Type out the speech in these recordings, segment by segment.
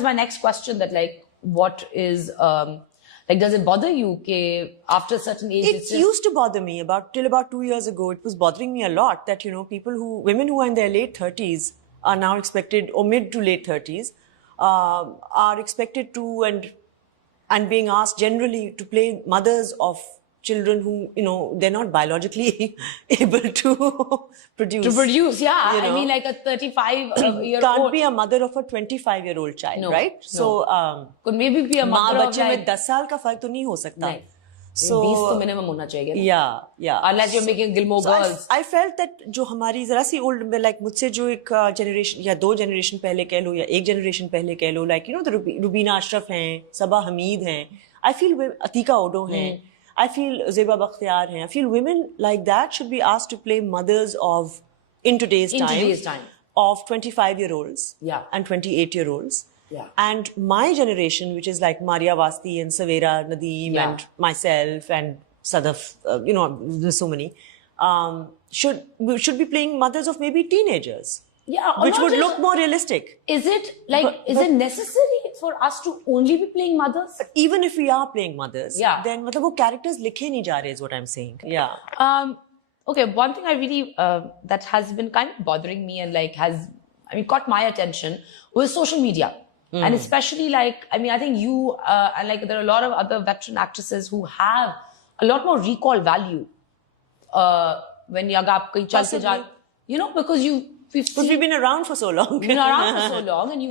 is my next question, that like, what is, like, does it bother you okay, after a certain age? It used to bother me till about 2 years ago. It was bothering me a lot that, you know, women who are in their late 30s are now expected, or mid to late 30s, are expected to and being asked generally to play mothers of children who, you know, they're not biologically able to produce. To produce, yeah. You know? I mean, like a 35-year-old can't be a mother of a 25-year-old child, No, right? no. So, could maybe be a माँ mother of बच्चे में like 10 साल का फर्क तो नहीं हो सकता. नहीं. So 20 तो minimum होना चाहिए ना? yeah. Unless you're making Gilmore Girls. I felt that जो हमारी जरा सी old, like मुझसे जो एक generation या 2 generation पहले कह लो या 1 generation पहले कह लो, like, you know, the Rubina Ashraf हैं, Sabah Hamid हैं, I feel Atika Odo हैं, I feel Zeba Bakhtiar हैं, I feel women like that should be asked to play mothers of, in today's time, of 25-year-olds and 28-year-olds. Yeah. And my generation, which is like Maria Vasti and Savera Nadeem and myself and Sadaf, you know, there's so many, should be playing mothers of maybe teenagers. Yeah, which would look more realistic. Is it like, is it necessary for us to only be playing mothers? But even if we are playing mothers, then मतलब वो characters लिखे नहीं जा रहे is what I'm saying. Yeah. Okay, one thing I really, that has been kind of bothering me and like caught my attention was social media. And especially like, I mean, I think you, and like there are a lot of other veteran actresses who have a lot more recall value, when you know, because we've been around for so long. And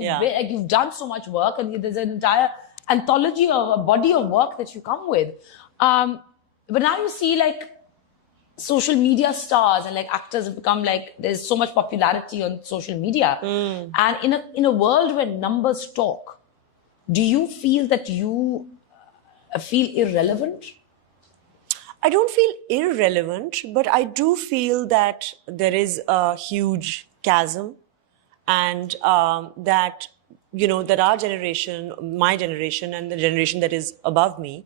you've done so much work, and there's an entire anthology of a body of work that you come with. But now you see like social media stars and like actors have become like, there's so much popularity on social media. And in a world where numbers talk, do you feel that you feel irrelevant? I don't feel irrelevant, but I do feel that there is a huge chasm, and that, you know, that our generation, my generation and the generation that is above me,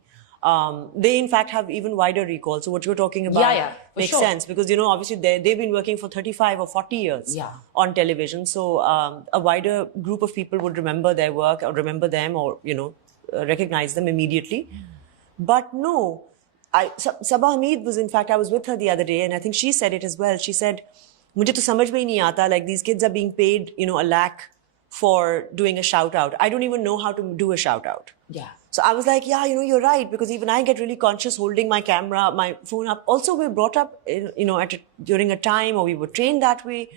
they in fact have even wider recall. So what you're talking about makes sense, because, you know, obviously they've been working for 35 or 40 years on television. So a wider group of people would remember their work or remember them, or, you know, recognize them immediately. But no, Sabah Hamid was, in fact, I was with her the other day, and I think she said it as well. She said, "Mujhe to samajh mein hi nahi aata, like these kids are being paid, you know, $1 lakh for doing a shout out. I don't even know how to do a shout out." Yeah. So I was like, yeah, you know, you're right, because even I get really conscious holding my camera, my phone up. Also, we're brought up, you know, during a time, or we were trained that way.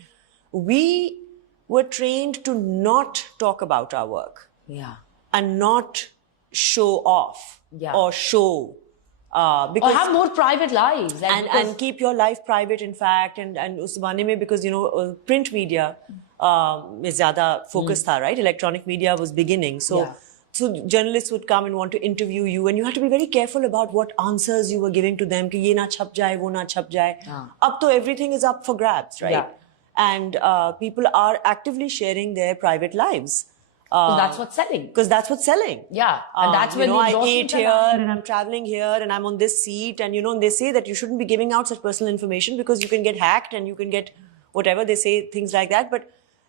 We were trained to not talk about our work. Yeah. And not show off or show. Because or have more private lives. Like, and keep your life private, in fact. And us zamane mein, because, you know, print media is zyada focus tha, right? Electronic media was beginning. So journalists would come and want to interview you, and you had to be very careful about what answers you were giving to them. Ki ye na chhap jaye, wo na chhap jaye. Ab to everything is up for grabs, right? And people are actively sharing their private lives. Because that's what's selling. Because that's what's selling. Yeah. And that's when, you know, I ate here and I'm traveling here and I'm on this seat. And, you know, and they say that you shouldn't be giving out such personal information because you can get hacked and you can get whatever. They say things like that. But